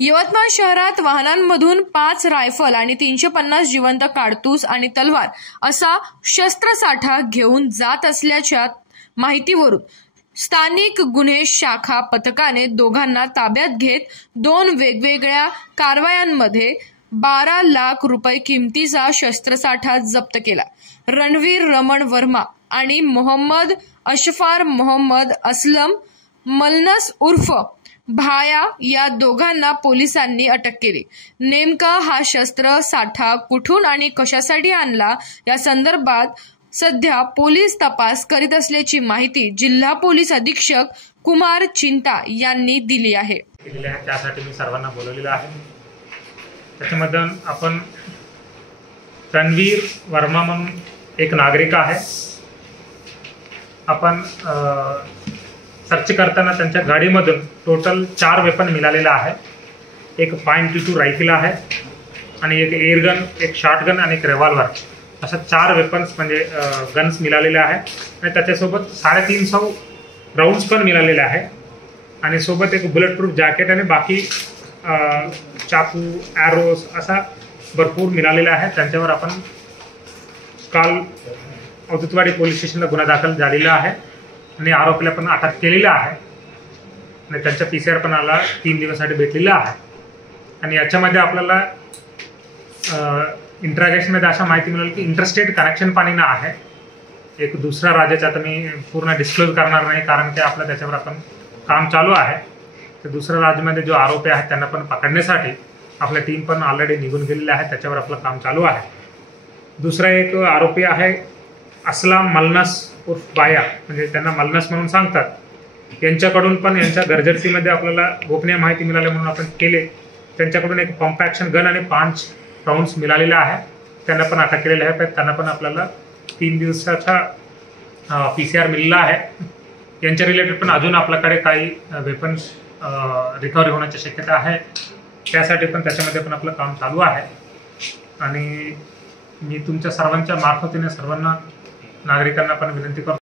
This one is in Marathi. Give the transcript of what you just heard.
यवतमाळ शहरात वाहनांमधून 5 रायफल आणि 350 जिवंत काडतूस आणि तलवार असा शस्त्रसाठा घेऊन जात असल्याच्या माहितीवरून स्थानिक गुन्हे शाखा पथकाने दोघांना ताब्यात घेत 2 वेगवेगळ्या कारवायांमध्ये 12 लाख रुपये किमतीचा शस्त्रसाठा जप्त केला। रणवीर रमण वर्मा आणि मोहम्मद अशफार मोहम्मद असलम मलनस उर्फ भाया या दोघांना पोलिसांनी अटक केली। नेमका हा शस्त्र साठा कुठून आणि कशासाठी आणला या संदर्भात सध्या पोलीस तपास करीत असल्याची माहिती जिल्हा पोलीस अधीक्षक कुमार चिंता यांनी दिली आहे। त्यासाठी मी सर्वांना बोलवलेलं आहे। त्याच्यामध्ये आपण रणवीर वर्मा म्हणून एक नागरिक आहे। आपण सर्च करताना त्यांच्या गाडीमधून टोटल 4 वेपन मिळालेला आहे। एक .22 रायफल आहे आणि एक एअरगन, एक शॉटगन आणि एक रिव्हॉल्वर अशा 4 वेपन्स म्हणजे गन्स मिळालेले आहे आणि त्याच्यासोबत 350 राउंड्स पण मिळालेले आहे आणि सोबत एक बुलेट प्रूफ जॅकेट आणि बाकी चाकू, ॲरोज असा भरपूर मिळालेला आहे। त्यांच्यावर आपण काल औदुतवाडी पोलीस स्टेशनला गुन्हा दाखल झालेला आहे आणि आरोपीला पण अटक केलेला आहे आणि त्यांचा PCR पण आला 3 दिवसासाठी भेटलेला आहे। आणि याच्यामध्ये आपल्याला इंट्रॅगेशनमध्ये अशा माहिती मिळाली की इंटरस्टेट कनेक्शन पण आहे। एक दुसरा राज्याचा, आता मी पूर्ण डिस्क्लोज करणार नाही कारण की आपलं त्याच्यावर आपण काम चालू आहे। तर दुसऱ्या राज्यामध्ये जो आरोपी आहेत त्यांना पण पकडण्यासाठी आपल्या टीम पण ऑलरेडी निघून गेलेली आहे, त्याच्यावर आपलं काम चालू आहे। दुसरा एक आरोपी आहे असलम मलनस उर्फ बाया, म्हणजे त्यांना मलनस म्हणून सांगतात। यांच्याकडून पण यांच्या गरजर्सीमध्ये आपल्याला गोपनीय माहिती मिळाली म्हणून आपण केले। त्यांच्याकडून एक पंप ॲक्शन गन आणि 5 राउंड्स मिळालेले आहे, त्यांना पण अटक केलेले आहे। त्यांना पण आपल्याला 3 दिवसाचा PCR मिळाला आहे। यांच्या रिलेटेड पण अजून आपल्याकडे काही वेपन्स रिकव्हरी होण्याची शक्यता आहे, त्यासाठी पण त्याच्यामध्ये पण आपलं काम चालू आहे। आणि मी तुमच्या सर्वांच्या मार्फतीने सर्वांना नागरिकांना पण विनंती करतो